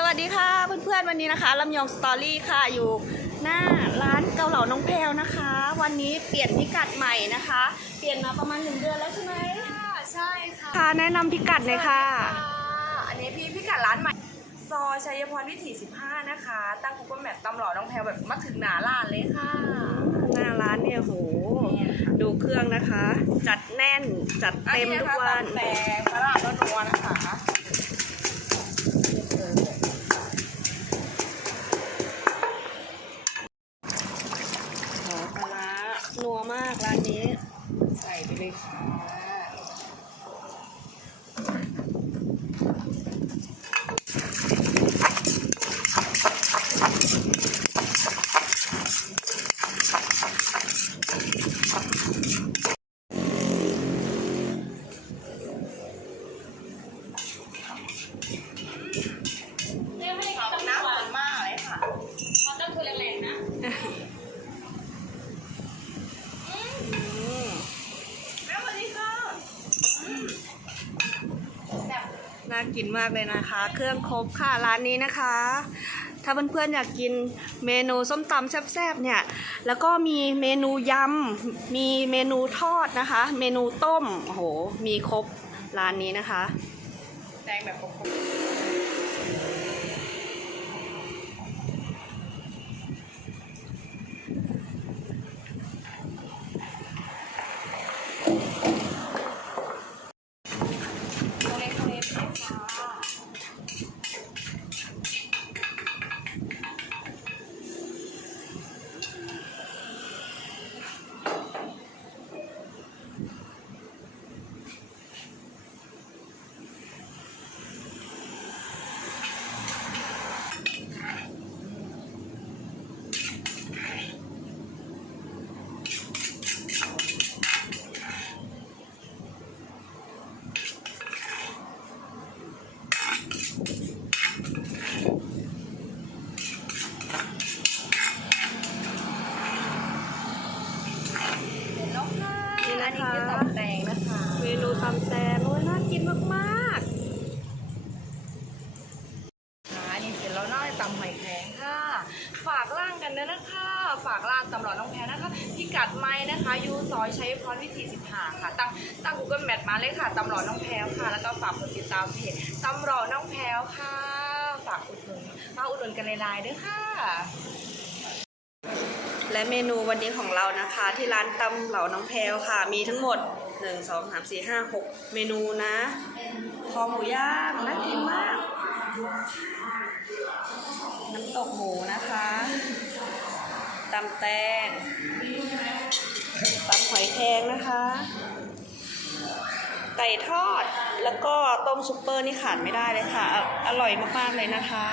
สวัสดีค่ะเพื่อนๆวันนี้นะคะลำยองสตอรี่ค่ะอยู่หน้าร้านเกาเหลาน้องแพลวนะคะ วันนี้เปลี่ยนพิกัดใหม่นะคะ เปลี่ยนมาประมาณหนึ่งเดือนแล้วใช่ไหมค่ะใช่ค่ะค่ะแนะนำพิกัดเลยค่ะ อันนี้พี่พิกัดร้านใหม่ซอยชัยพรวิถี 15 นะคะ ตั้ง Google Map ตำหล่อน้องแพลวแบบมาถึงหนาร้านเลยค่ะ หน้าร้านเนี่ยโหดูเครื่องนะคะ จัดแน่นจัดเต็มทุกวันอันนี้นะคะตำแต่ตลาดรถนัวนะคะ โหปลาร้า นัวมากร้านนี้ ใส่ไปเลยค่ะ ขอบน้ำหวานมากเลยค่ะ อืม แม่สวัสดีค่ะ น่ากินมากเลยนะคะ เครื่องครบค่ะร้านนี้นะคะ ถ้าเพื่อนๆอยากกินเมนูส้มตำแซ่บๆเนี่ย แล้วก็มีเมนูยำ มีเมนูทอดนะคะ เมนูต้ม โอ้โห มีครบร้านนี้นะคะ แดงแบบครบ นี่นะคะอันนี้คือตับแตงนะคะ เมนูตำแตงโอ้ยน่ากินมากค่ะอันนี้เสร็จแล้วเน้อยตำหอยแครงค่ะ ฝากล่างกันนะนะคะ ฝากล่างตำหลอดน้องแพรนะคะ พิกัดไม้นะคะอยูซอยชัยพรวิถี15ค่ะ ตั้งตั้ง Google Map มาเลยค่ะตำหลอดน้องแพรค่ะ แล้วก็ฝากกดติดตามเพจตำหลอดน้องแพรค่ะ ฝากอุดหนุนมาอุดหนุนกันหลายๆด้วยค่ะๆ และเมนูวันนี้ของเรานะคะที่ร้านตำเหล่าน้องแพลวค่ะ มีทั้งหมด 1 2 3 4 5 6 เมนูนะคอหมูย่างน่ากินมาก น้ำตกหมูนะคะตำแตงตำหอยแครงนะคะ ไก่ทอดแล้วก็ต้มซุปเปอร์นี่ขาดไม่ได้เลยค่ะออร่อยมาก ๆ เลยนะคะ